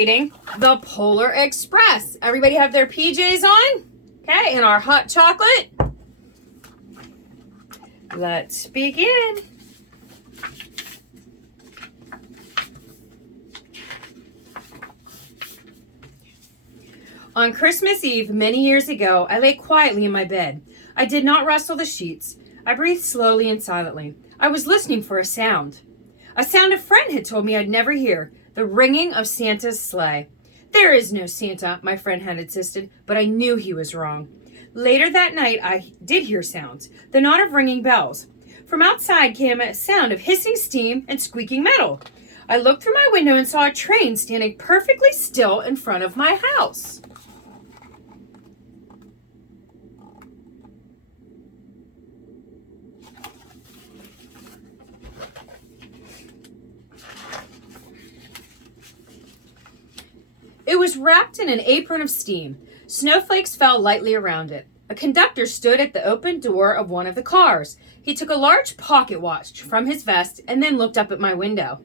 reading The Polar Express. Everybody have their PJs on? Okay, and our hot chocolate. Let's begin. On Christmas Eve, many years ago, I lay quietly in my bed. I did not rustle the sheets. I breathed slowly and silently. I was listening for a sound. A sound a friend had told me I'd never hear, the ringing of Santa's sleigh. There is no Santa, my friend had insisted, but I knew he was wrong. Later that night, I did hear sounds, the note of ringing bells. From outside came a sound of hissing steam and squeaking metal. I looked through my window and saw a train standing perfectly still in front of my house. It was wrapped in an apron of steam. Snowflakes fell lightly around it. A conductor stood at the open door of one of the cars. He took a large pocket watch from his vest and then looked up at my window.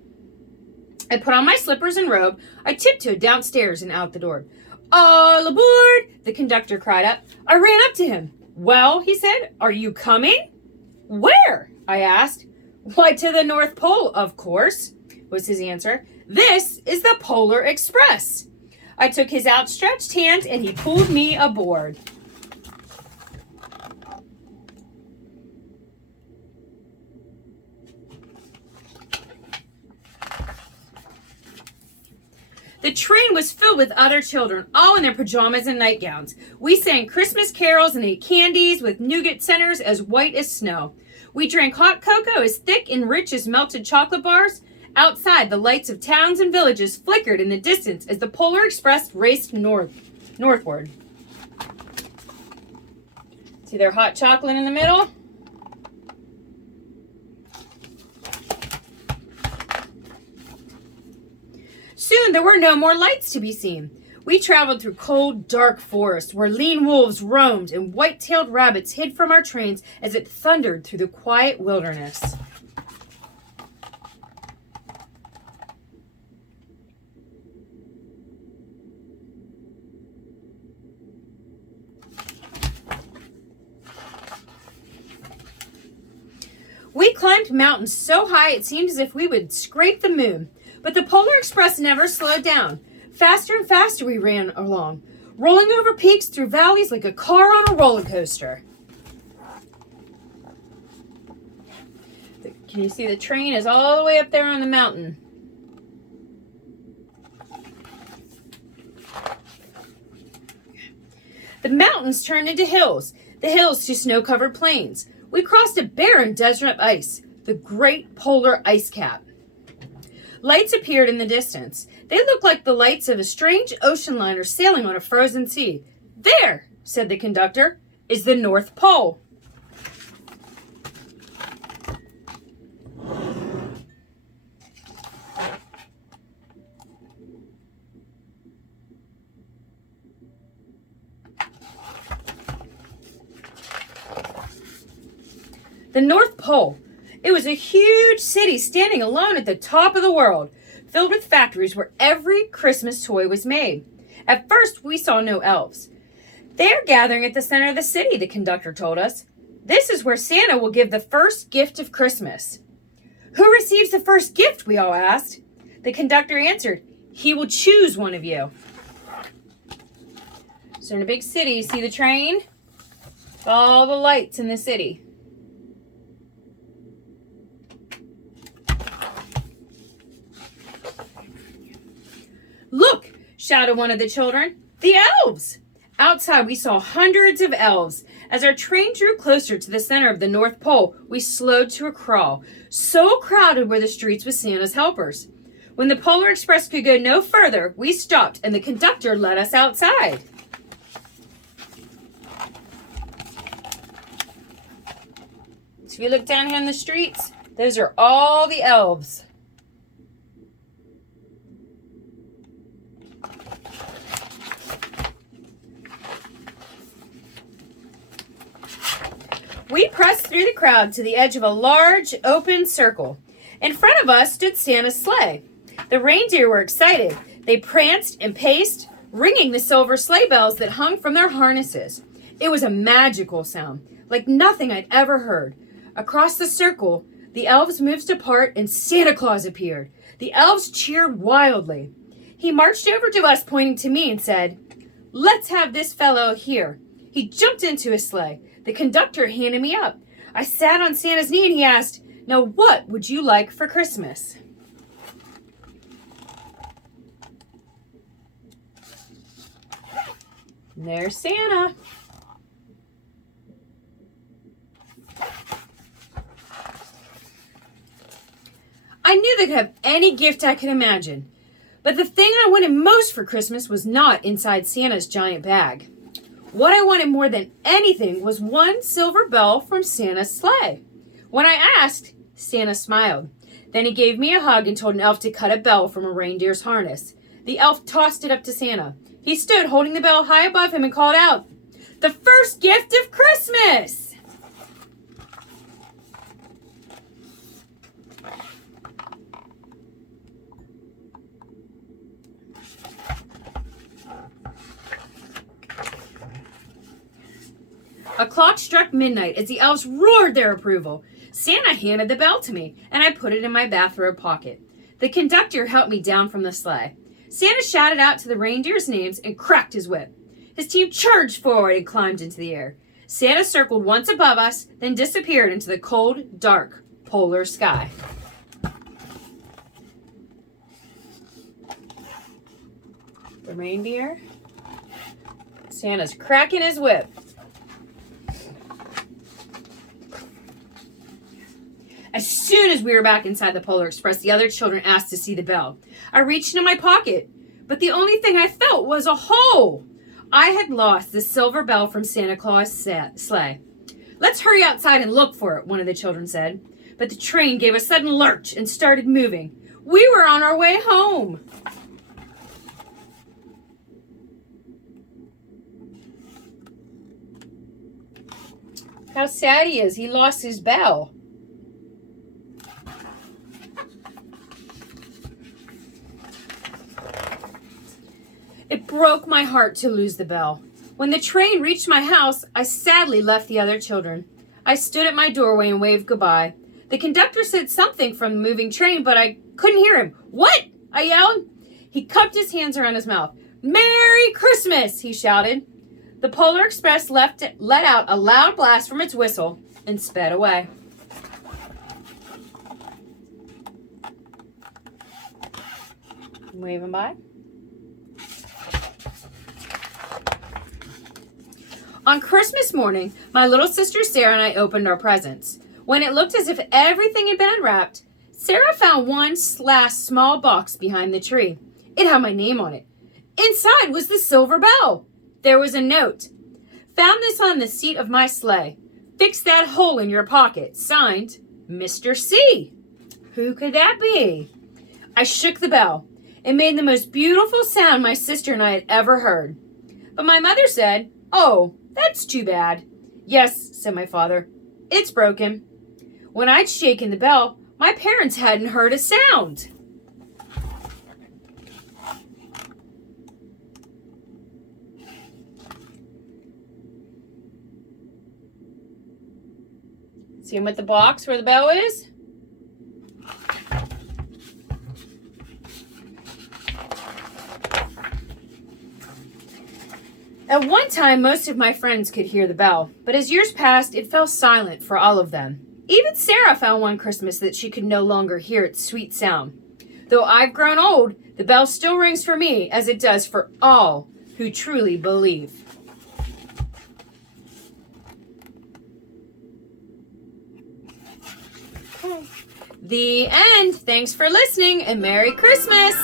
I put on my slippers and robe. I tiptoed downstairs and out the door. "All aboard!" the conductor cried up. I ran up to him. "Well," he said, "are you coming?" "Where?" I asked. "Why, to the North Pole, of course," was his answer. "This is the Polar Express." I took his outstretched hand and he pulled me aboard. The train was filled with other children, all in their pajamas and nightgowns. We sang Christmas carols and ate candies with nougat centers as white as snow. We drank hot cocoa as thick and rich as melted chocolate bars. Outside, the lights of towns and villages flickered in the distance as the Polar Express raced northward. See their hot chocolate in the middle? Soon there were no more lights to be seen. We traveled through cold, dark forests where lean wolves roamed and white-tailed rabbits hid from our trains as it thundered through the quiet wilderness. We climbed mountains so high it seemed as if we would scrape the moon. But the Polar Express never slowed down. Faster and faster we ran along, rolling over peaks through valleys like a car on a roller coaster. Can you see the train is all the way up there on the mountain? The mountains turned into hills, the hills to snow-covered plains. We crossed a barren desert of ice, the Great Polar Ice Cap. Lights appeared in the distance. They looked like the lights of a strange ocean liner sailing on a frozen sea. "There," said the conductor, "is the North Pole." The North Pole. It was a huge city standing alone at the top of the world, filled with factories where every Christmas toy was made. At first, we saw no elves. "They are gathering at the center of the city," the conductor told us. "This is where Santa will give the first gift of Christmas." "Who receives the first gift?" we all asked. The conductor answered, "He will choose one of you." So in a big city, you see the train? All the lights in the city. "Look," shouted one of the children, "the elves!" Outside, we saw hundreds of elves. As our train drew closer to the center of the North Pole, we slowed to a crawl. So crowded were the streets with Santa's helpers. When the Polar Express could go no further, we stopped and the conductor led us outside. So if you look down here in the streets, those are all the elves. We pressed through the crowd to the edge of a large, open circle. In front of us stood Santa's sleigh. The reindeer were excited. They pranced and paced, ringing the silver sleigh bells that hung from their harnesses. It was a magical sound, like nothing I'd ever heard. Across the circle, the elves moved apart and Santa Claus appeared. The elves cheered wildly. He marched over to us, pointing to me, and said, "Let's have this fellow here." He jumped into his sleigh. The conductor handed me up. I sat on Santa's knee and he asked, "Now what would you like for Christmas?" And there's Santa. I knew they could have any gift I could imagine. But the thing I wanted most for Christmas was not inside Santa's giant bag. What I wanted more than anything was one silver bell from Santa's sleigh. When I asked, Santa smiled. Then he gave me a hug and told an elf to cut a bell from a reindeer's harness. The elf tossed it up to Santa. He stood holding the bell high above him and called out, "The first gift of Christmas!" A clock struck midnight as the elves roared their approval. Santa handed the bell to me, and I put it in my bathrobe pocket. The conductor helped me down from the sleigh. Santa shouted out to the reindeers' names and cracked his whip. His team charged forward and climbed into the air. Santa circled once above us, then disappeared into the cold, dark, polar sky. The reindeer. Santa's cracking his whip. As soon as we were back inside the Polar Express, the other children asked to see the bell. I reached into my pocket, but the only thing I felt was a hole. I had lost the silver bell from Santa Claus' sleigh. "Let's hurry outside and look for it," one of the children said. But the train gave a sudden lurch and started moving. We were on our way home. How sad he is. He lost his bell. It broke my heart to lose the bell. When the train reached my house, I sadly left the other children. I stood at my doorway and waved goodbye. The conductor said something from the moving train, but I couldn't hear him. "What?" I yelled. He cupped his hands around his mouth. "Merry Christmas!" he shouted. The Polar Express let out a loud blast from its whistle and sped away. Waving bye. On Christmas morning, my little sister Sarah and I opened our presents. When it looked as if everything had been unwrapped, Sarah found one last small box behind the tree. It had my name on it. Inside was the silver bell. There was a note. "Found this on the seat of my sleigh. Fix that hole in your pocket." Signed, Mr. C. Who could that be? I shook the bell. It made the most beautiful sound my sister and I had ever heard. But my mother said, "Oh, that's too bad." "Yes," said my father, "it's broken." When I'd shaken the bell, my parents hadn't heard a sound. See him with the box where the bell is? At one time, most of my friends could hear the bell, but as years passed, it fell silent for all of them. Even Sarah found one Christmas that she could no longer hear its sweet sound. Though I've grown old, the bell still rings for me as it does for all who truly believe. The end. Thanks for listening and Merry Christmas.